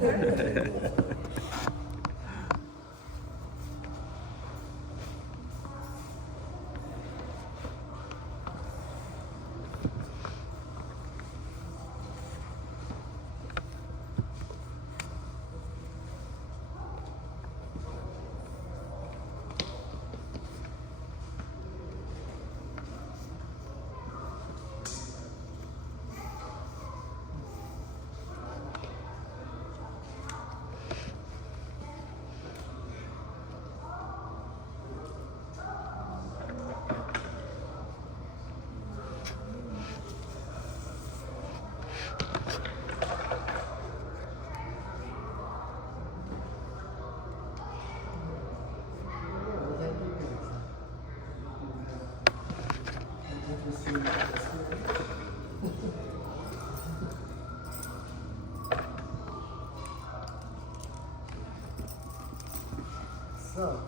So,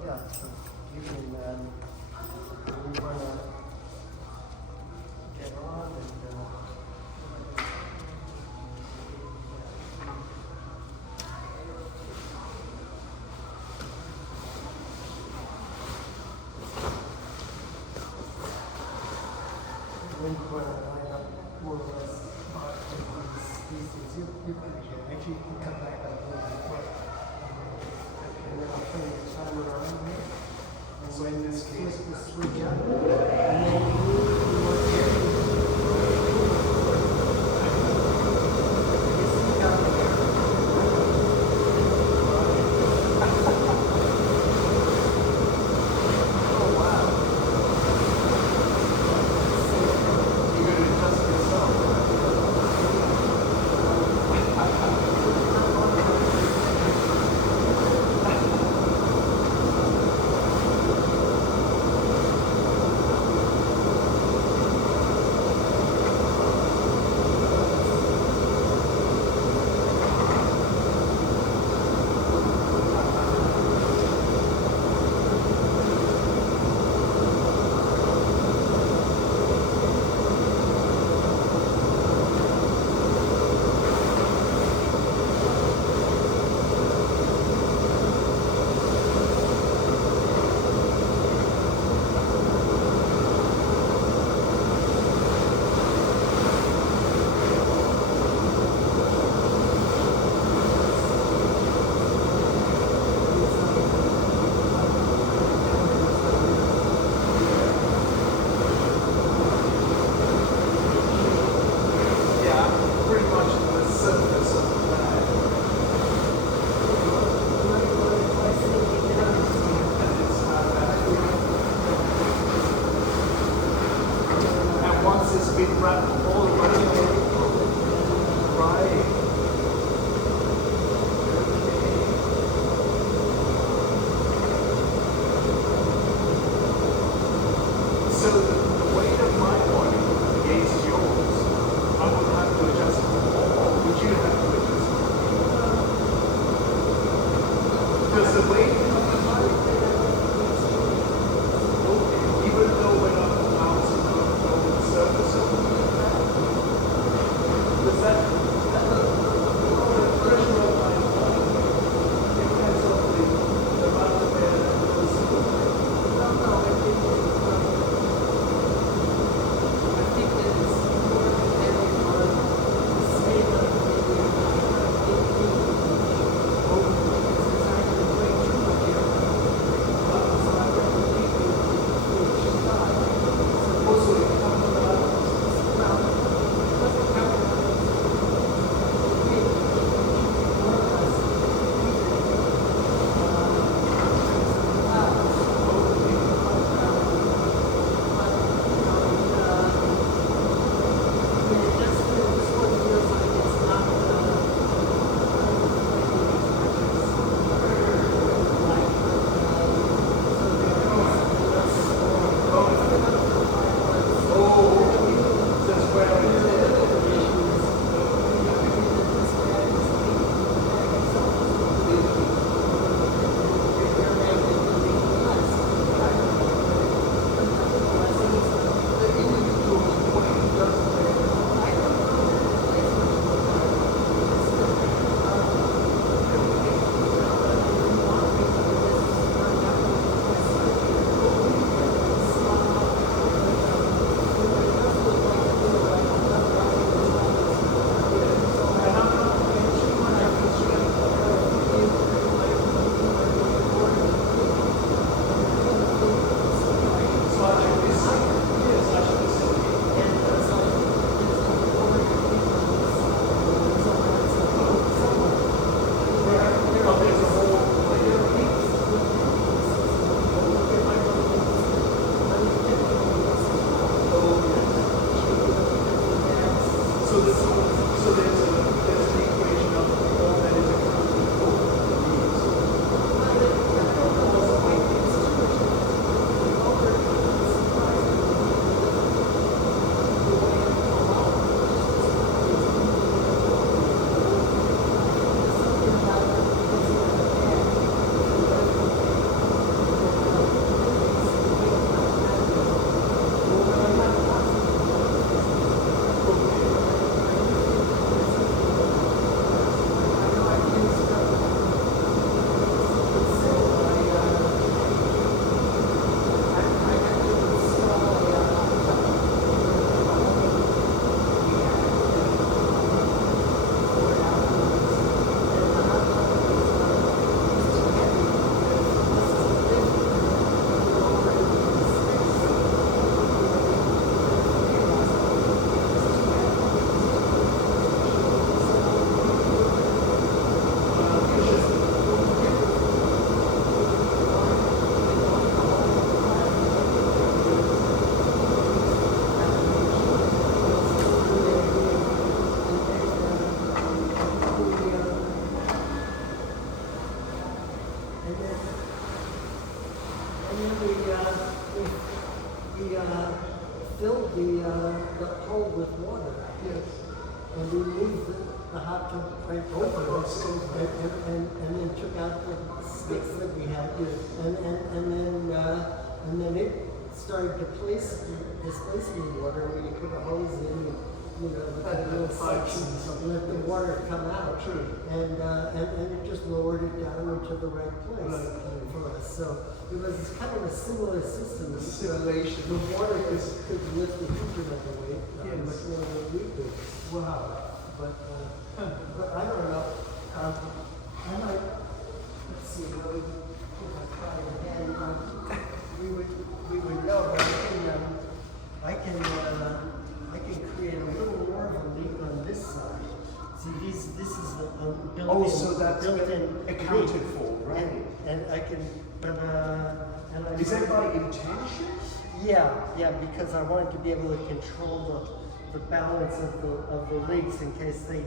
yeah, so you can, we want to get on and, when you want to line up more or less these species, you can actually you can come back on a little bit more. And then I'll turn the timer on here. And when this case the switch up, and then you want to and then we filled the hole with water. Yes. And we moved the hot tub right over it, and then took out the sticks that we had, and then it started displacing the water. We put a hose in, with a little suction, and let the water come out. True. And it just lowered it down into the right place for us. So it was kind of a similar system. Simulation. The water could lift the heater out of the way, Yes. much more than we could. Wow. But I don't know. I might, let's see, if I try again, we would know, but I can create a little more of a leak on this side. See, this is the built-in. Oh, so that's built-in accounted leak. for, right? And I can, but Is that by intention? yeah, because I wanted to be able to control the balance of the leaks in case the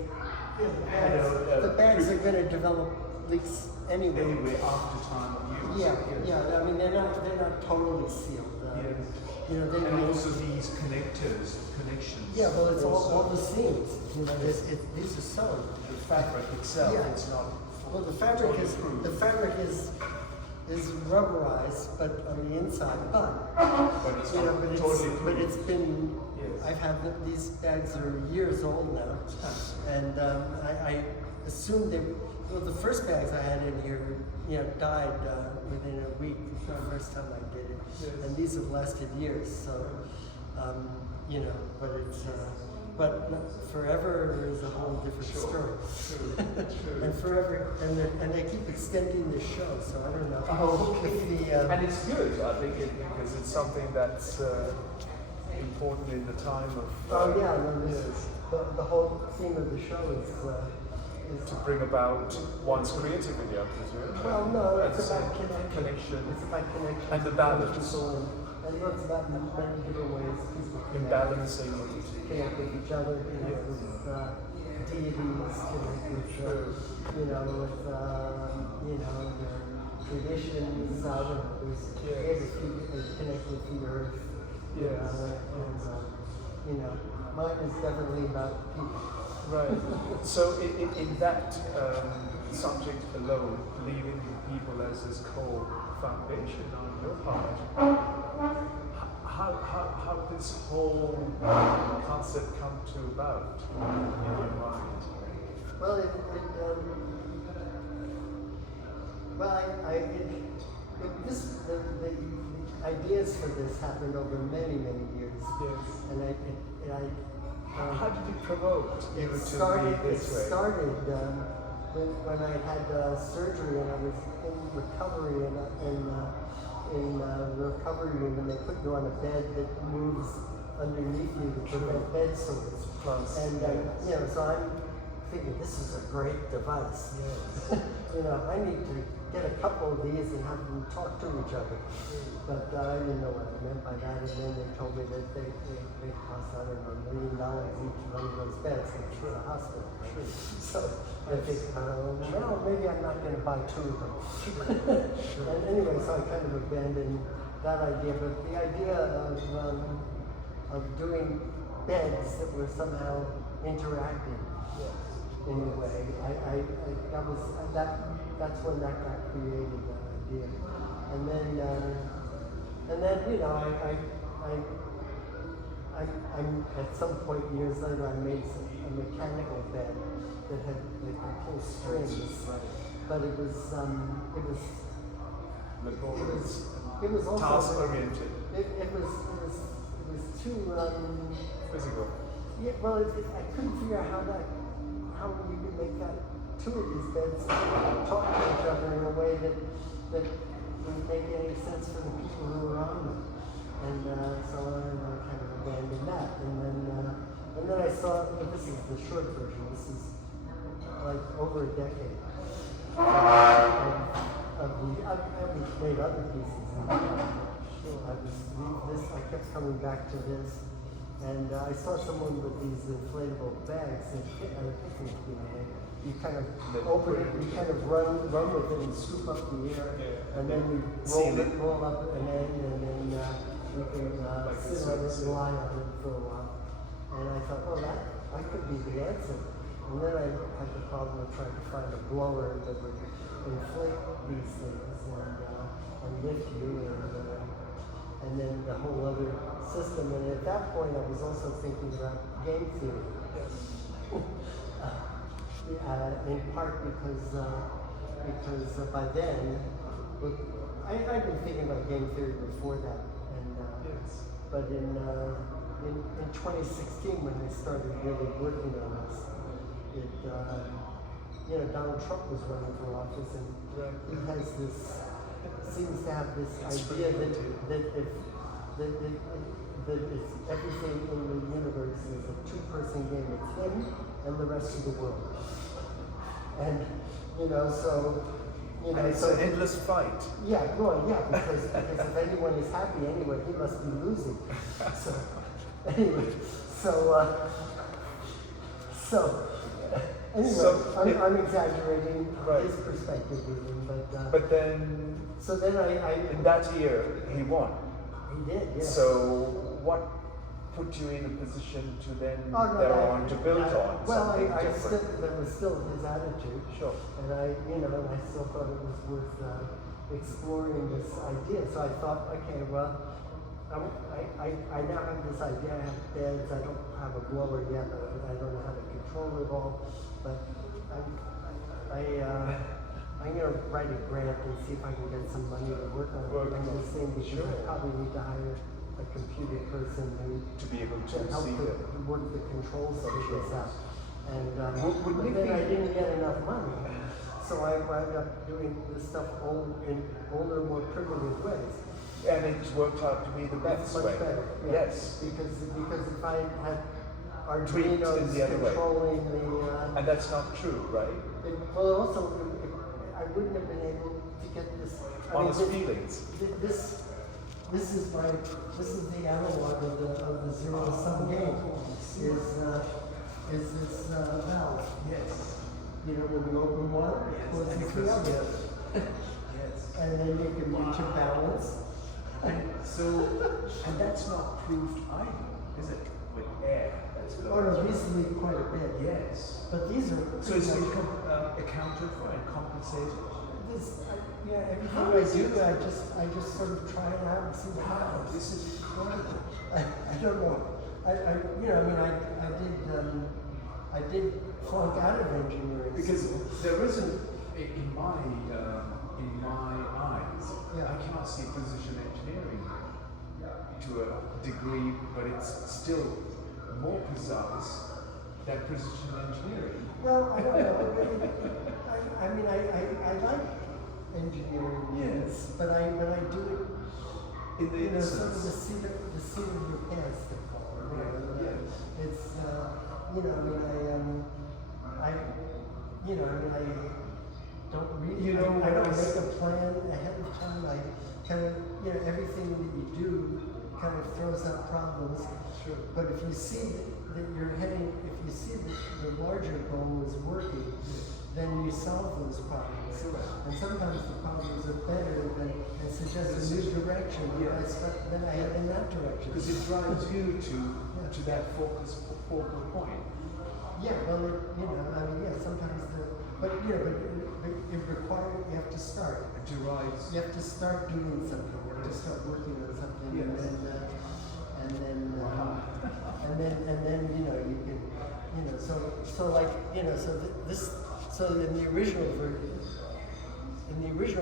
bags are going to develop leaks anyway. Anyway, after time of use. Yeah. I mean, they're not totally sealed. Yes. They And also these connections. Yeah, well, it's all the seams. These are sewn. The fabric itself, Yeah. it's not. Well, the fabric is rubberized, but on the inside, But it's but not it's totally but proof. it's been. Yes. I've had these bags are years old now, and I assumed they. Well, the first bags I had in here, died within a week. The first time I did it, Yes. and these have lasted years. So, but it's. But forever is a whole different story. True. And forever, and they keep extending the show, so I don't know. Oh, okay. If And it's good, I think, because it's something that's important in the time of. The whole theme of the show is to bring about one's creativity, I presume. well, no, it's And about connection. It's about connection. And the balance. People, and it's about many different ways people In balancing. connect with each other, connect with deities, connect with their traditions. There's connect with the earth. Yes. Mine is definitely about people. Right. So in that subject alone, believing in people as this core foundation on your part, how this whole concept come to about in your mind? Well, the ideas for this happened over many years. Yes. And How did it provoke you to be this way? It started when I had surgery and I was in recovery and they put you on a bed that moves underneath you to prevent bed sores. And so I'm thinking this is a great device. Yes. I need to get a couple of these and have them talk to each other. But I didn't know what I meant by that, and then they told me that they cost, I don't know, $1 million each one of those beds for the hospital. So I think, well, maybe I'm not going to buy 2 of them. And anyway, so I kind of abandoned that idea. But the idea of doing beds that were somehow interactive in a way, that's when that got created, that idea. And then at some point years later, I made a mechanical bed that had like pull strings, but it was also task oriented. It was too Physical. Yeah, well, I couldn't figure out how you could make that 2 of these beds talk to each other in a way that wouldn't make any sense for the people who were on them. And so I kind of abandoned that. And then I saw, this is the short version, this is like over a decade of I've made other pieces. I kept coming back to this. And I saw someone with these inflatable bags, and you kind of Then open it, put it you kind of run with it and scoop up the air, Yeah. and then you Seal it. roll up an egg, and then you can Like sit a on it seal. and lie on it for a while. And I thought, well, that could be the answer. And then I had the problem of trying to find a blower that would inflate these things and lift you, and then the whole other system. And at that point, I was also thinking about game theory. In part because by then, look, I'd been thinking about game theory before that, and but in 2016 when I started really working on this, Donald Trump was running for office, and he has this, seems to have this idea that it's everything in the universe is a two-person game. It's him and the rest of the world. And and it's an endless fight. Yeah, because if anyone is happy anyway, he must be losing. So anyway, I'm exaggerating his perspective even, but then. So then I in that year he won. He did, yes. So what put you in a position to then to build on? Well, something that was still his attitude. Sure. And I still thought it was worth exploring this idea. So I thought, okay, well, I now have this idea. I have beds. I don't have a blower yet. I don't know how to control it all. But I'm going to write a grant and see if I can get some money to work on it. I'm just saying because I probably need to hire a computer person to be able to help see work the controls of this out. And Would then I didn't get enough money, so I wound up doing this stuff in older, more primitive ways. And it worked out to be the best Much way. better. Yeah. Yes. Because if I had Tweaked in Arduinos the other way. controlling the And that's not true, right? I wouldn't have been able to get this. Honest feelings. This is the analog of the zero-sum game. Is this valve? Yes. When you open one, closes the other. Yes. And then you can reach a balance. And that's not proved either, is it? With air. Reasonably quite a bit. Yes. But these are. So it's accounted for and compensated. Everything I just sort of try it out and see what happens. This is incredible. I don't know. I did flunk out of engineering Because there isn't, in my eyes, I cannot see precision engineering to a degree, but it's still more precise than precision engineering. Well, I don't know. I like engineering, yes, but when I do it in the sort of the seat of your pants, they call it. Yes. It's I don't really. I don't make a plan ahead of time. I kind of everything that you do kind of throws out problems. Sure. But if you see that you're heading, if you see that the larger goal is working, then you solve those problems. And sometimes the problems are better and suggest a new direction. Yes. Then I head in that direction. Because it drives you to that focal point. Yeah, well, sometimes but it requires, you have to start. It derives. You have to start doing something. You have to start working on something, Yes. and then you can, so in the original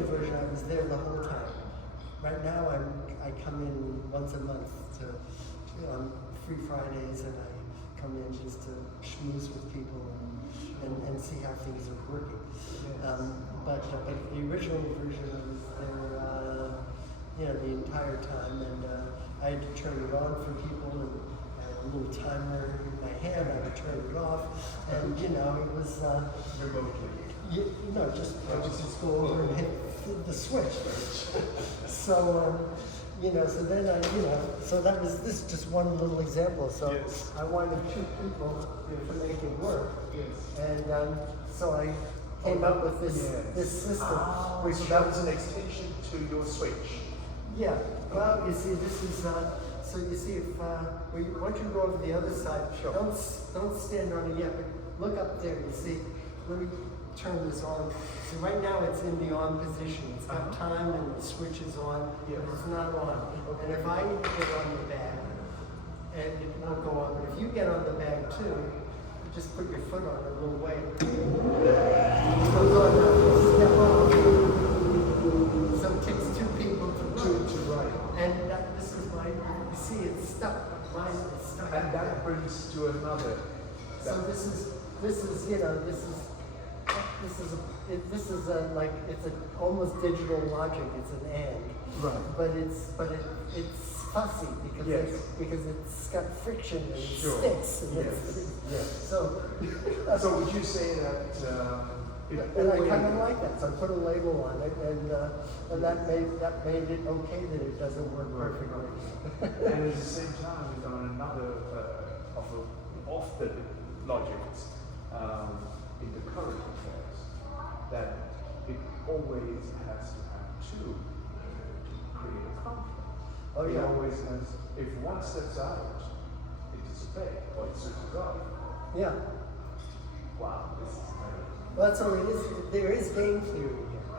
version, I was there the whole time. Right now, I come in once a month on Free Fridays, and I come in just to schmooze with people and see how things are working. Yes. But the original version, I was there, the entire time, and I had to turn it on for people, and I had a little timer in my hand. I would turn it off, and it was Remotely. Just go over and hit the switch. So so then so that was just one little example. So yes. I wanted two people to make it work. Yes. And so I came up with this system, which so that was an extension to your switch. yeah. Well, you see, this is so you see if once you go over the other side, Sure. don't stand on it yet, but look up there. You see, let me turn this on. So right now it's in the on position. It's got time and the switch is on, but it's not on. And if I get on the bag, and it won't go on, but if you get on the bag too, just put your foot on it a little way. It goes on now. Step off. So it takes two people to right. and this is my, you see it's stuck, mine is stuck. And that brings to another. So this is, you know, this is a, like, it's a almost digital logic, it's an and. Right. But it's fussy because it's got friction and it sticks. And So would you say that and I kind of like that, so I put a label on it, and that made it okay that it doesn't work perfectly. And at the same time, we've done another of the logics in the current affairs that it always has to have two to create a conflict. Oh yeah. It always has. If one steps out, it disobeys or it switches off. Yeah. Wow, this is kind of. Well, so it is. There is game theory here,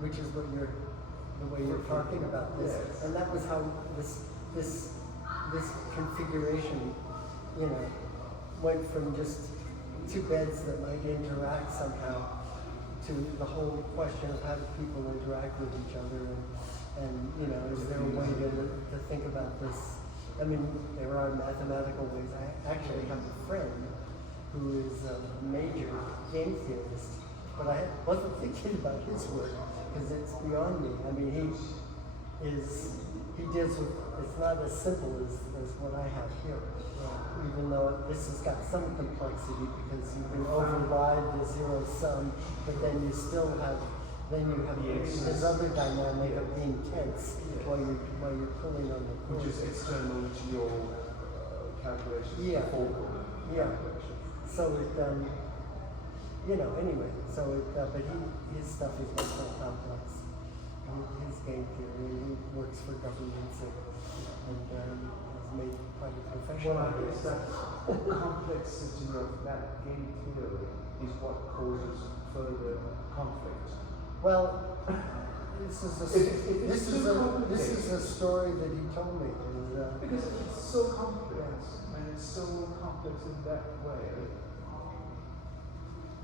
which is what the way you're talking about this, Yes. and that was how this configuration, you know, went from just two beds that might interact somehow to the whole question of how do people interact with each other, and you know, is there a way to think about this? I mean, there are mathematical ways. I actually have a friend who is a major game theorist, but I wasn't thinking about his work because it's beyond me. I mean, he deals with, it's not as simple as what I have here, even though this has got some complexity because you can override the zero sum, but then you still have, this other dynamic of being tense while you're pulling on the cord. Which is external to your calculations. Yeah. Yeah. Calculations. So it, you know, anyway, so it, but his stuff is much more complex. His game theory, and he works for governments and has made quite a professional. Well, I guess that complexity of that game theory is what causes further conflict. Well, this is a story that he told me. Because it's so complex, and it's so complex in that way,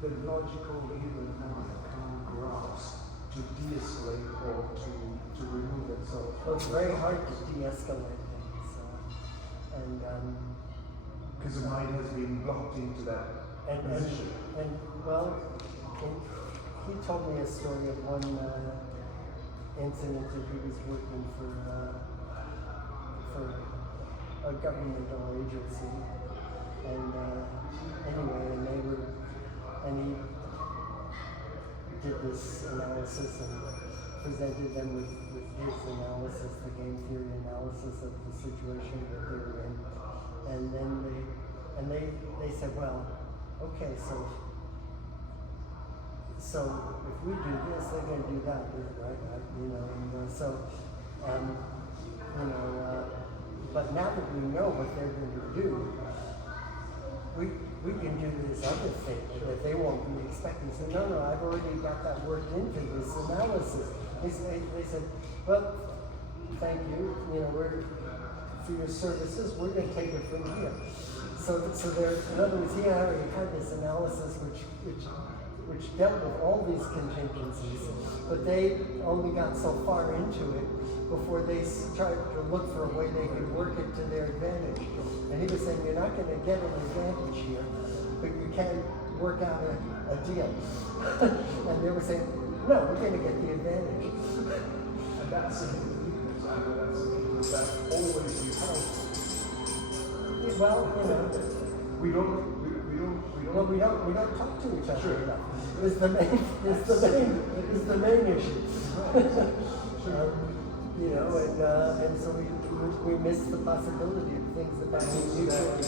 the logical human mind can't grasp to de-escalate or to remove itself. Well, it's very hard to de-escalate things, because the mind has been blocked into that position. And well, he told me a story of one incident that he was working for a governmental agency, and anyway, and he did this analysis and presented them with his analysis, the game theory analysis of the situation that they were in, and then they said, well, okay, so if we do this, they're going to do that, right? You know, and but now that we know what they're going to do, we can do this other thing that they won't be expecting. So no, I've already got that worked into this analysis. They said, well, thank you. You know, for your services, we're going to take it from here. So there, in other words, he already had this analysis which dealt with all these contingencies, but they only got so far into it before they tried to look for a way they could work it to their advantage. And he was saying, you're not going to get an advantage here, but you can work out a deal. And they were saying, no, we're going to get the advantage. And that's a weakness. I know that's always be held. Well, you know, we don't talk to each other Sure. enough. Is the main issue. you know, and so we miss the possibility of things that might be mutually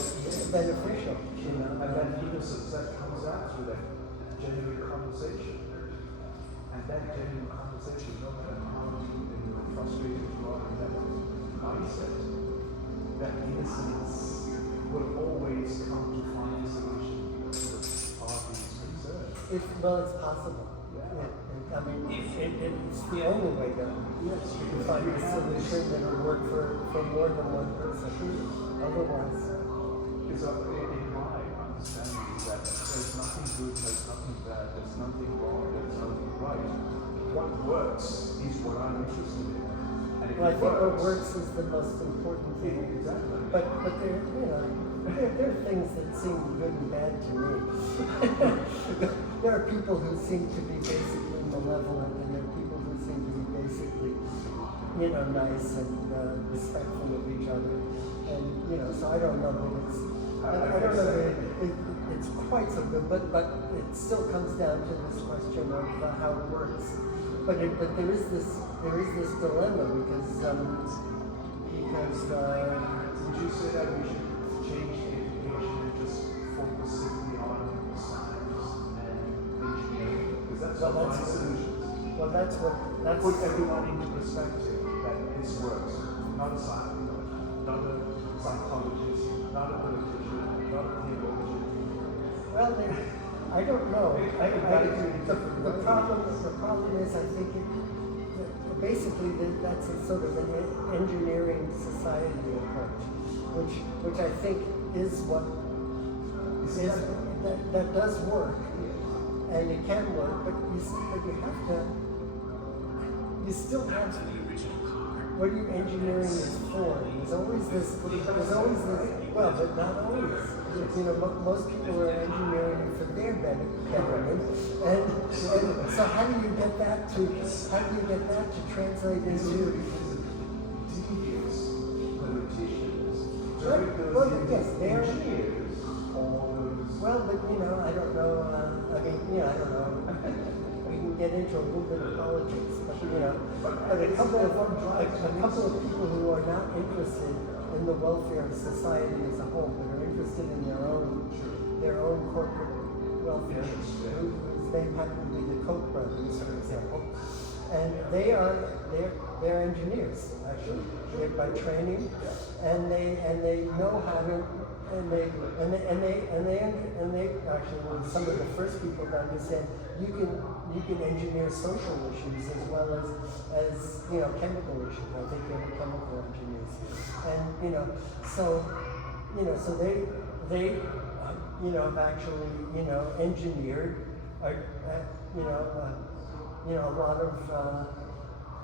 beneficial, you know. And that innocence that comes out through that genuine conversation. And that genuine conversation, no matter how frustrated you are in that mindset, that innocence will always come to find a solution to the party's concern. Well, it's possible. I mean, it's the only way to find a solution that will work for more than one person. Otherwise, because in my understanding is that there's nothing good, there's nothing bad, there's nothing wrong, there's nothing right. What works is what I'm interested in. And if well, I it think works, what works is the most important thing. Exactly. But there, you know, there are things that seem good and bad to me. There are people who seem to be basically malevolent, and there are people who seem to be basically, you know, nice and respectful of each other. And you know, so I don't know that it's, I don't know that it's quite so good, but it still comes down to this question of how it works. But there is this dilemma because would you say that we should change the education and just focus simply on science and engineering? Because that's my solution. Well, that's put everyone into perspective that this works. Not a scientist, not a psychologist, not a politician, not a theologian. Well, I don't know. The problem is, I think basically that's a sort of an engineering society approach, which I think is what that does work, and it can work, but you still have to. What are you engineering is for? There's always this, well, but not always. You know, most people are engineering for their betterment, and so how do you get that to translate into? Devious politicians, Well, yes, they're engineers, all those. Well, but you know, I don't know. I mean, I don't know. We can get into a little bit of politics, but you know, but a couple of people who are not interested in the welfare of society as a whole, but are interested in their own corporate welfare, whose name happen to be the Koch brothers, for example, and they're engineers actually. They're by training, and they know how to. And they actually were some of the first people to understand you can engineer social issues as well as you know, chemical issues. I think they were chemical engineers, and so they have actually engineered a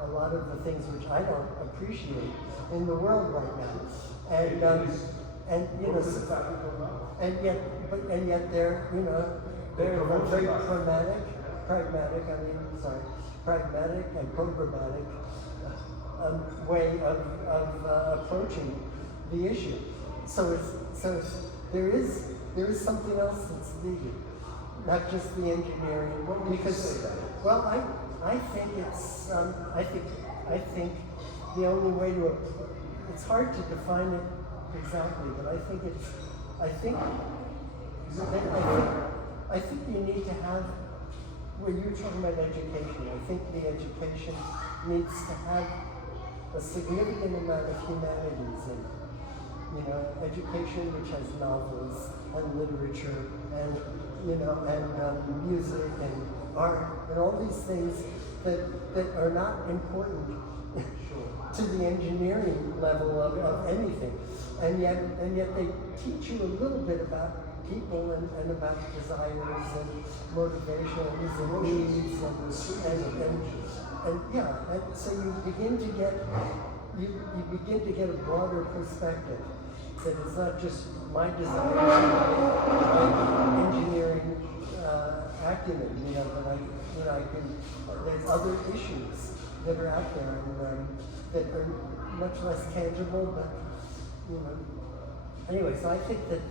lot of the things which I don't appreciate in the world right now, and yet they're very pragmatic and programmatic way of approaching the issue. So there is something else that's needed, not just the engineering. Because I think it's I think the only way to, it's hard to define it exactly, but I think you need to have, when you're talking about education, I think the education needs to have a significant amount of humanities in it. You know, education which has novels and literature and music and art and all these things that are not important to the engineering level of anything, and yet they teach you a little bit about people and about desires and motivations and needs and so you begin to get a broader perspective, that it's not just my desire, my engineering acumen, that I can, there's other issues that are out there and that are much less tangible, but anyway, so I think that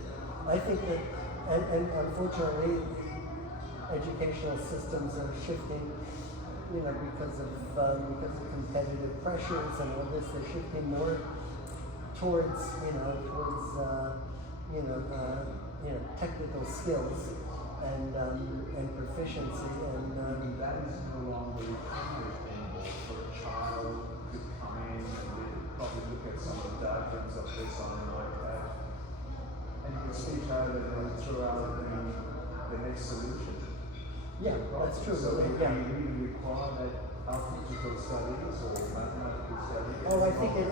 and unfortunately educational systems are shifting because of competitive pressures and all this, they're shifting more towards technical skills and proficiency and that is no longer required anymore. For a child could come in and they could probably look at some of the diagrams of this on and like that, and you could speak out and then throw out the next solution. yeah, that's true. So yeah. do you really require that alphabetical studies or mathematical studies? Oh, I think it.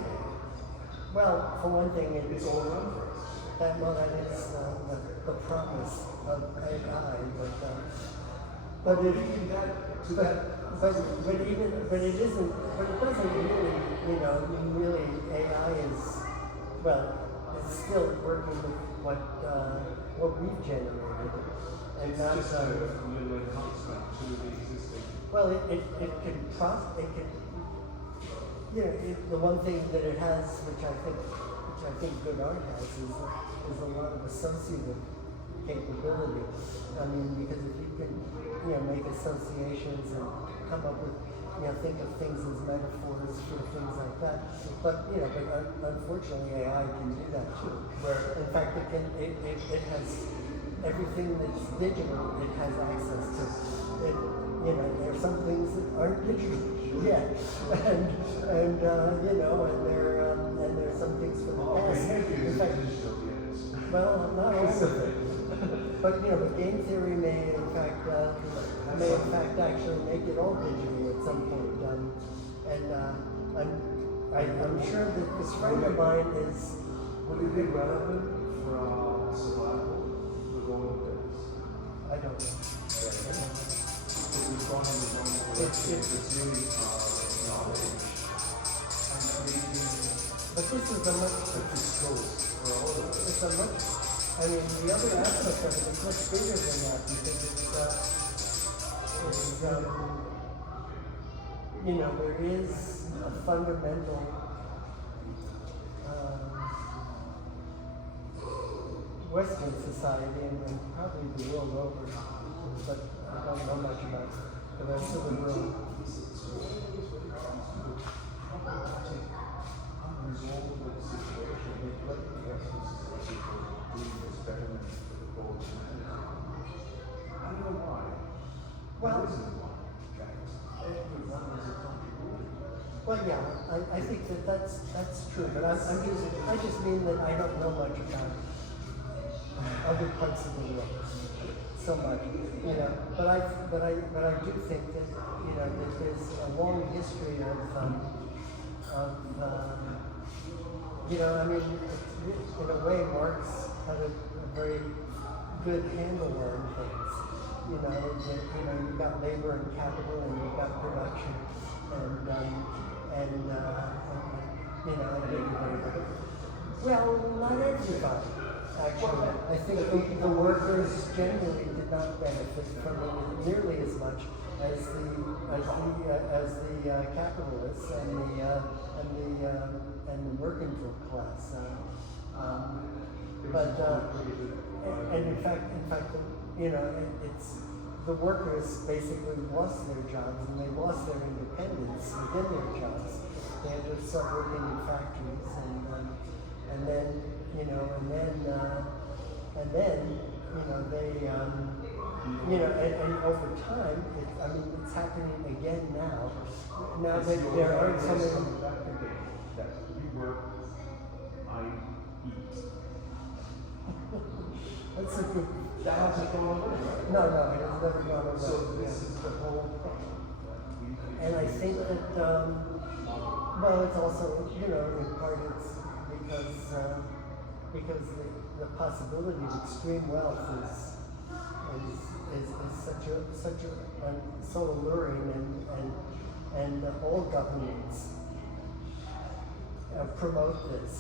Well, for one thing, It's all around for us. that is the promise of AI, but it To that, but it isn't. But it doesn't really. AI is it's still working with what we've generated, and it's not. just a little enhancement to the existing. Well, it can the one thing that it has, which I think good art has, is a lot of associative capability. I mean, because if you can, make associations and come up with, think of things as metaphors for things like that. But unfortunately, AI can do that too. Where, in fact, it has everything that's digital. It has access to it. There are some things that aren't digital yet, and there are some things from the past. In fact, well, not all of it, but game theory may in fact actually make it all digital at some point. I'm sure that this friend of mine is. Would it be relevant for our survival with all of this? I don't know. Because we've gone in the wrong direction, pursuing knowledge and creating But this is a much. discourse for all of us. It's a much. I mean, the other aspect of it is much bigger than that because there is a fundamental Western society and probably the world over, but I don't know much about the rest of the world. Well, yeah, I think that's true, but I just mean that I don't know much about other parts of the world so much, But I do think that that there's a long history in a way Marx had a very good handle on things. You've got labor and capital, and you've got production, well, not everybody. Actually, I think the workers generally did not benefit from it nearly as much as the capitalists and the working class. And in fact, it's the workers basically lost their jobs and they lost their independence within their jobs. They had to start working in factories and then over time, it's happening again now. Now that there aren't so many. That we work, I eat. That's a good. That hasn't gone away, right? No, it has never gone away. So this is the whole problem. And I think that, it's also, in part it's because the possibility of extreme wealth is so alluring, and all governments promote this,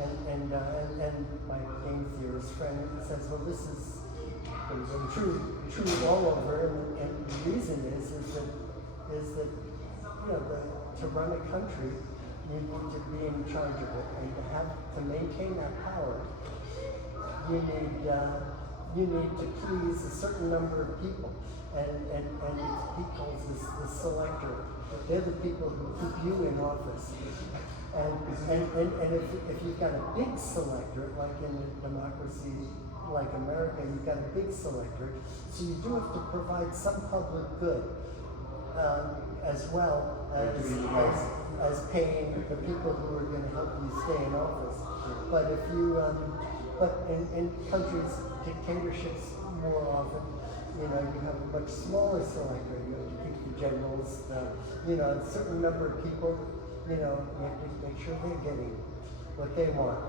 and my game theorist friend says, well, this is true all over, and the reason is that to run a country, you need to be in charge of it, and to maintain that power, you need to please a certain number of people, and he calls this the selector. They're the people who keep you in office. And if you've got a big selector, like in a democracy like America, you've got a big selector, so you do have to provide some public good as well as paying the people who are going to help you stay in office. But if you, but in countries, dictatorships more often, you know, you have a much smaller selector. You have to keep the generals, you know, a certain number of people, you know, you have to make sure they're getting what they want.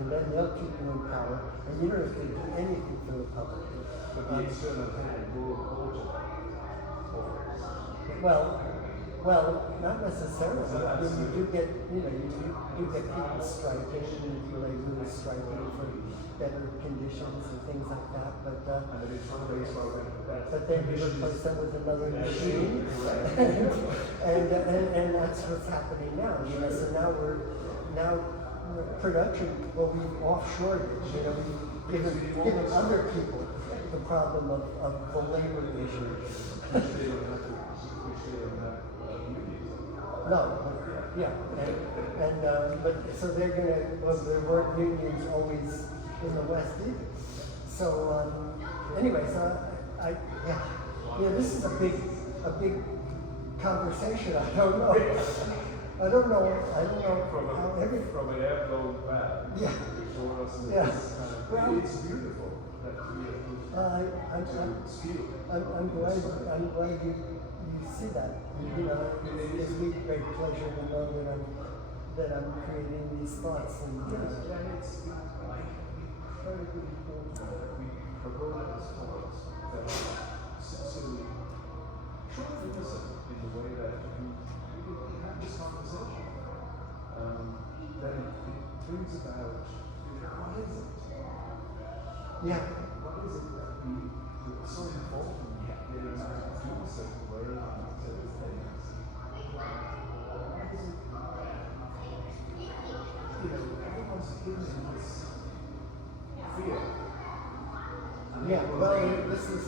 And then they'll keep you in power, and you don't have to do anything for the public. But the external hand will alter. Well, not necessarily. I mean, you do get, you know, you do get people striking and laborers striking for better conditions and things like that. But then you replace them with another machine, and that's what's happening now. You know, so now production. Well, we've offshored it. You know, we've given other people the problem of the labor issue. No, yeah, but so they're gonna. Well, there weren't unions always in the West either. So anyways, this is a big conversation. I don't know. I don't know how every from an airflow back. Yeah. Yeah. Well, it's beautiful that we I'm glad you see that. You know, it gives me great pleasure to know that I'm creating these thoughts. And it's incredibly important that we promote these thoughts that are sincerely truth-innocent in the way that we have this conversation. That it brings about, what is it? Yeah. What is it that it's so important getting to do a certain way and certain things? What is it? You know, everyone's hidden in this fear. Yeah, well, this is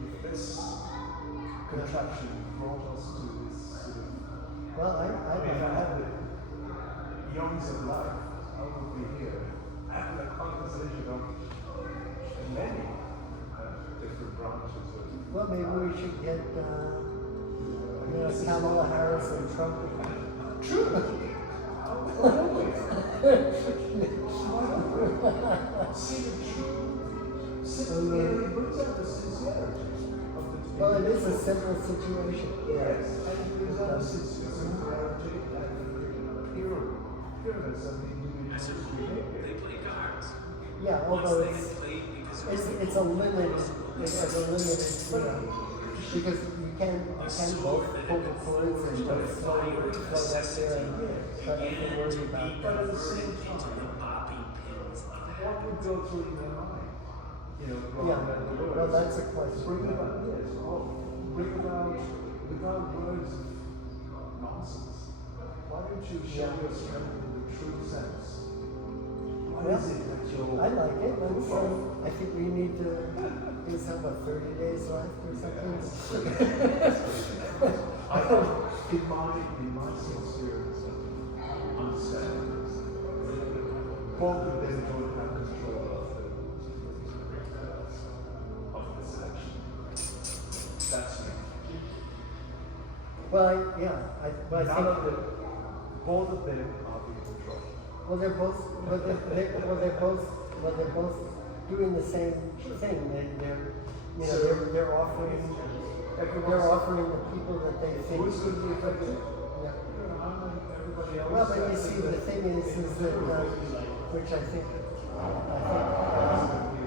if this contraption brought us to this sort of, well, I had the eons of life, I would be here having a conversation of many different branches of. Well, maybe we should get Kamala Harris and Trump. True. See the truth. It brings out the sincerity of the. Well, it is a simple situation. Yes, and it brings out the sincerity and pureness of the individual's behavior. They play cards. Yeah, although it's a limited, it's a limited, because you can both pull the cords and just slowly go up there and but you can worry about But that. at the same time, what would go through your mind? You know, rather than the words. Well, that's a question. Bring about, yes, without words of nonsense. Why don't you show your strength in the true sense? What is it that you're... I like it. I think we need to do some, 30 days left or something? in my sincere understanding, both of them don't have control of the selection. That's me. Well, I None think of them, both of them are in control. well, they're both doing the same thing. They're offering the people that they think. Who's going to be affected? Yeah. Everybody else. Well, but you see, the thing is that which I think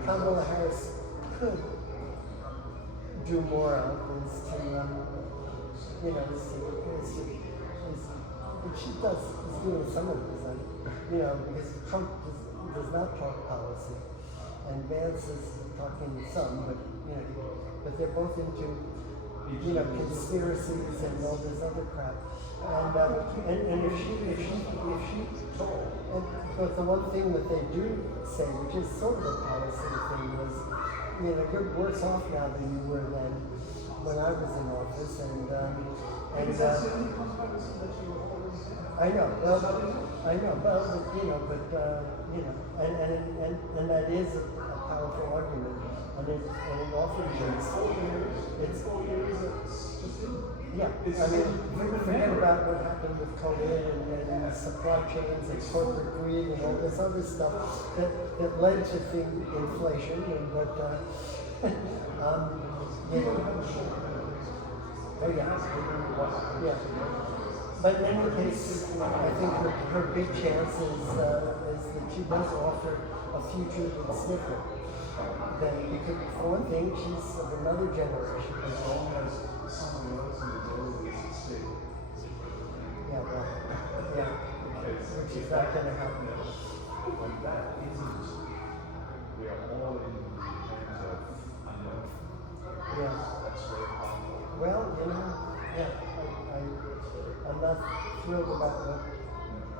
Kamala Harris could do more of is to which she is doing some of this, because Trump does not talk policy, and Vance is talking some, but they're both into conspiracies and all this other crap, and if she but the one thing that they do say, which is sort of a policy thing, was you're worse off now than you were then. office, and Is that the only comparison that you were always saying? I know. Well, I know. Well, and that is a powerful argument, and it often is. It's 4 years. Yeah. I mean, forget about what happened with COVID and supply chains and corporate greed and all this other stuff that led to inflation, and but oh yeah. But in any case, I think her big chance is that she does offer a future that's different. Because for one thing, she's of another generation. As long as someone else in the world is at stake. Yeah, well, yeah. Which is not going to happen. When that isn't, we are all in the hands of unknown. Yeah. That's very powerful. Well, yeah, I'm not thrilled about what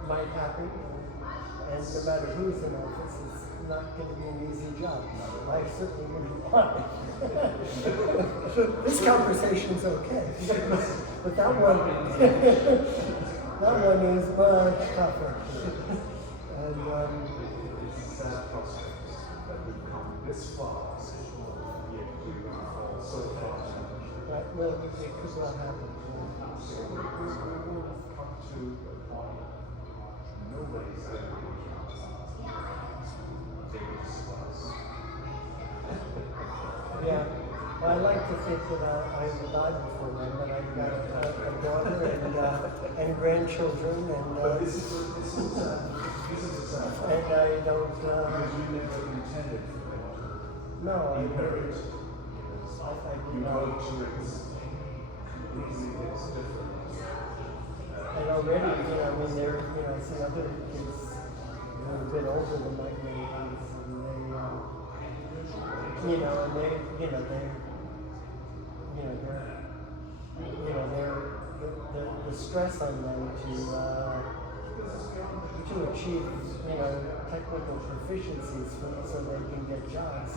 might happen, and no matter who's in office, it's not going to be an easy job. I certainly wouldn't want it. This conversation's okay, but that one, that one is much tougher. And it's that process that we've come this far, yet we've fallen so far. Right, well, it could not happen. So we will come to a point nobody's going to take it to us. Yeah, well, I like to think that I will die before then, but I've got a daughter and grandchildren, But this is and I don't. because you never intended for them No, to I inherit. do You not. wrote to it completely, it's different. And already, I mean, they're, I see other kids, a bit older than my grandkids, and the stress on them to achieve, technical proficiencies so they can get jobs.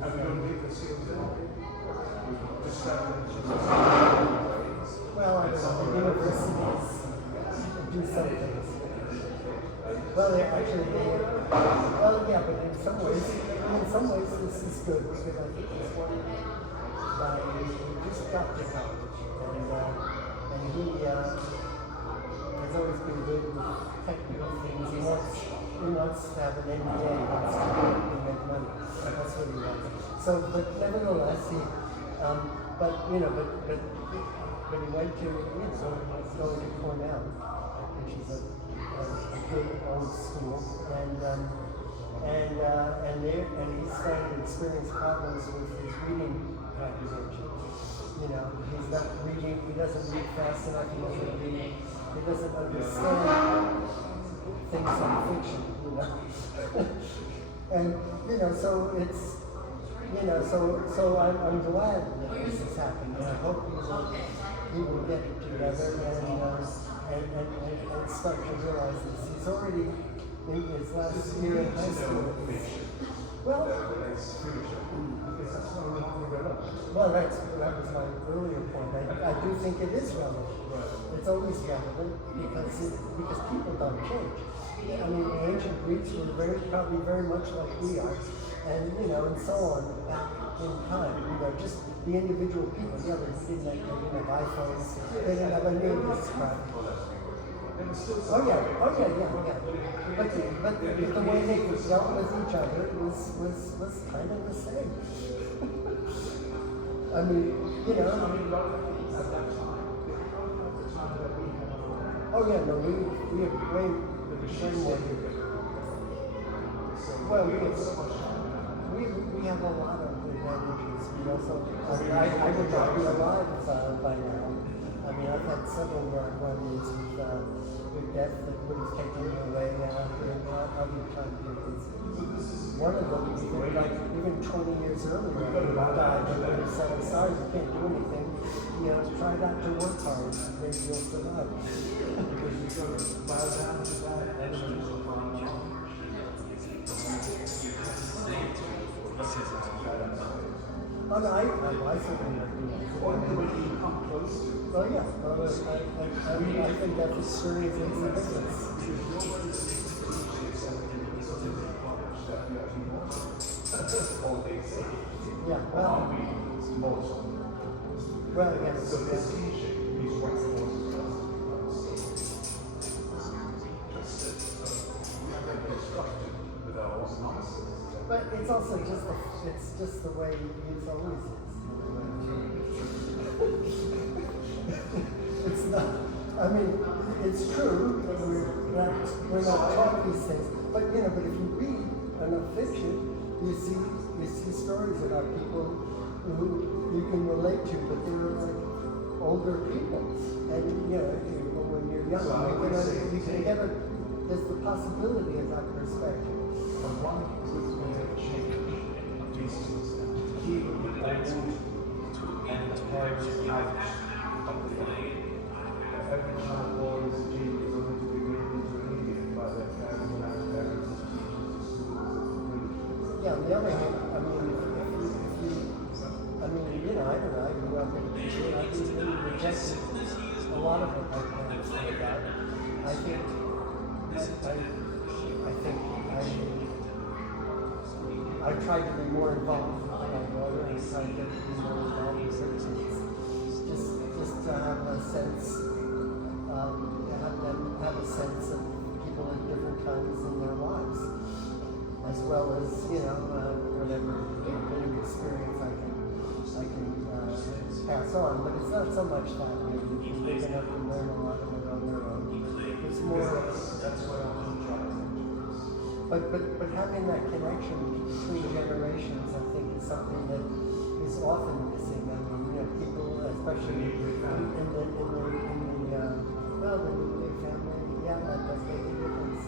Have you done big skills Well, I don't know, the universities do some things. Well, yeah, but in some ways this is good, because I think this one guy, he just got to college, and he has always been good with technical things. He wants to have an MBA, he wants to make money. That's what he wants. So, but nevertheless, but he went to, going to Cornell, which is a good old school, and he's starting to experience problems with his reading comprehension. He's not reading, he doesn't read fast enough, he doesn't understand things in fiction, and, so it's, so I'm glad that this has happened, and I hope he will get it together and start to realize this. He's already in his last year in high school. Well, that was my earlier point. I do think it is relevant. It's always relevant because people don't change. I mean, the ancient Greeks were probably very much like we are, and so on back in time. Just the individual people. Yeah, they didn't have iPhones. They didn't have any of this crap. Oh yeah. But the way they dealt with each other was kind of the same. I mean, oh yeah, no, we have way more. Well, we have a lot of advantages, so I would not be alive by now. I mean, I've had several run-ins with death that would have taken me away in other time periods. One of them, even 20 years earlier, I would have died. They would have said, I'm sorry, you can't do anything. Try not to work hard, maybe you'll survive. Oh no, I certainly Oh yeah, I think that experience makes a difference. Yeah, well, yes. So this teaching is what's but it's also just the way it's always is. It's not. I mean, it's true that we're not taught these things. But but if you read enough fiction, you see stories about people who you can relate to, but they're like older people, and when you're young, you can get there's the possibility of that perspective. But one good way of change is to keep the old and have couch of the family. Every child born is a genius, only to be made into an idiot by their parents and parents, teachers, schools. Yeah, on the other hand, I mean, I don't know, I grew up in a kid, I didn't really reject a lot of what my parents said about it. I think I tried to be more involved with my daughter and tried to get to be more involved with her kids. Just to have a sense, have them have a sense of people at different times in their lives, as well as whatever bit of experience I can pass on. But it's not so much that they're big enough to learn a lot of it on their own. It's more. That's what I'm trying. But having that connection between generations, I think, is something that is often missing. I mean, people, especially in the nuclear family, yeah, that does make a difference.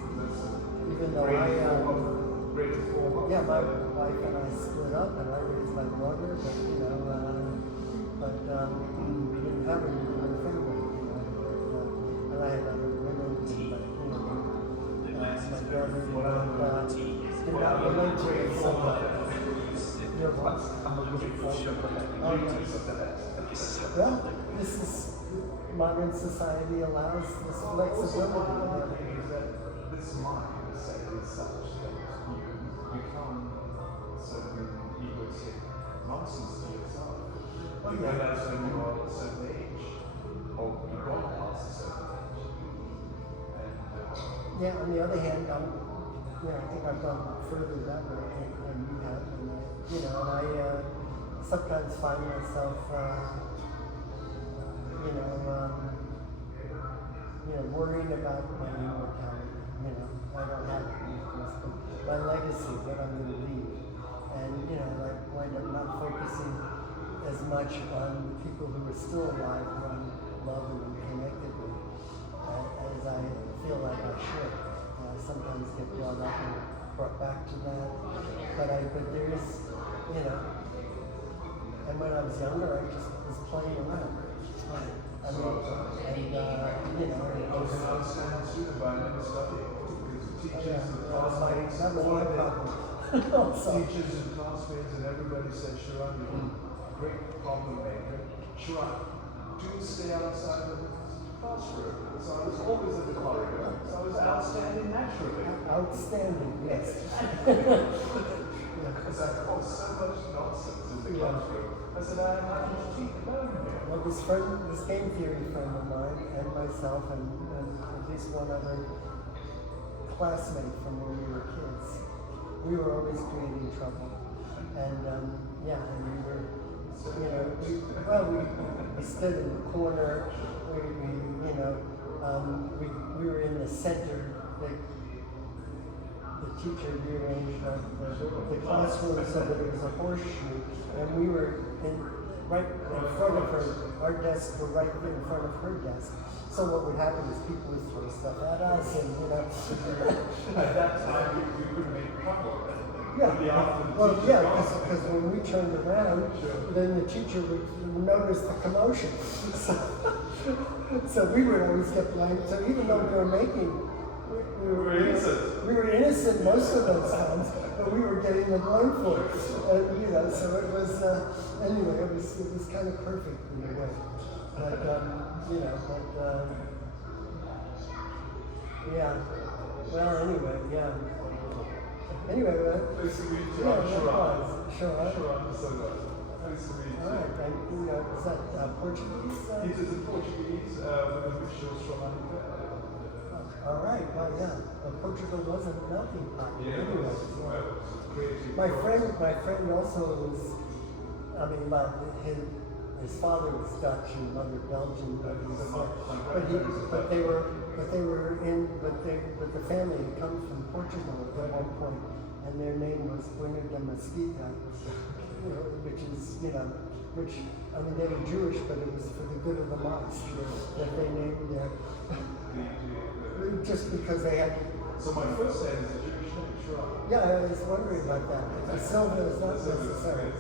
Even though my wife and I split up, and I raised my brother, but we didn't have a nuclear family, and I had other women, but my brother did not relate to it so much. Well, modern society allows this flexibility. This mind is such that you become certain egoistic nonsense to yourself. You realize when you are at a certain age, or you go past a certain age. Yeah, on the other hand, I think I've gone further that way than you have, and I sometimes find myself, worrying about my immortality. I don't have my legacy, what I'm going to leave, and I wind up not focusing as much on the people who are still alive, who I'm loving and connected with, as I feel like I should. I sometimes get brought up and brought back to that, but there is, and when I was younger, I just was playing around. I mean, I was an outstanding student, but I never studied. Teachers and classmates, that was my problem. Teachers and classmates, and everybody said, Sharon, you're a great problem maker. Sharon, do stay outside of the classroom. So I was always in the corridor. So I was outstanding naturally. Outstanding, yes. Because I caused so much nonsense in the classroom. I said, I have to teach learning here. Well, this game theory friend of mine and myself and at least one other classmate from when we were kids, we were always creating trouble. And and we were, we stood in the corner. We were in the center. The teacher rearranged the classroom so that it was a horseshoe, and we were right in front of her. Our desks were right in front of her desk. So what would happen is people would throw stuff at us, and At that time, we could make trouble. Because when we turned around, then the teacher would notice the commotion. So we would always get blamed. So even though we were innocent most of those times, but we were getting the blame for it. So it was anyway. It was kind of perfect in a way. But you know, but yeah. Well, anyway, yeah. Anyway, Nice to meet you. yeah, I'm Sharon. Sharon. Sharon, so nice to meet All you. right, and you know, is that Portuguese? It is in Portuguese with a mixture of Romanica. All right, well, yeah. Portugal wasn't a melting pot. Yeah, Anyway, well, creative. my friend also was. I mean, his father was Dutch and mother Belgian, but the family had come from Portugal at one point, and their name was Buena de Mesquita, which I mean they were Jewish, but it was for the good of the mosque that they named their. Just because they had. So my first name is a Jewish name, Sharon. Yeah, I was wondering about that. The silver is not necessary.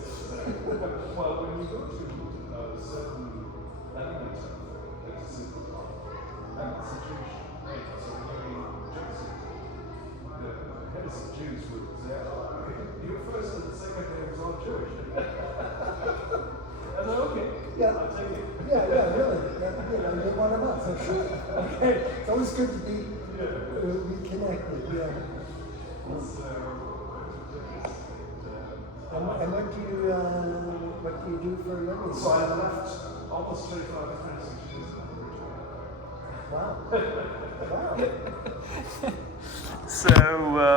Well, when you go to certain elements of it's a simple part, and it's a Jewish name. So when you're in Jersey, the heads of Jews would say, oh, okay, your first and second names are Jewish. And okay, Yeah. I'll take it. Yeah, really. You're one of us. So sure. Okay. It's always good to be reconnected. Yeah. And what do you do for a living? So I left almost 25 different years. Wow. Wow. So.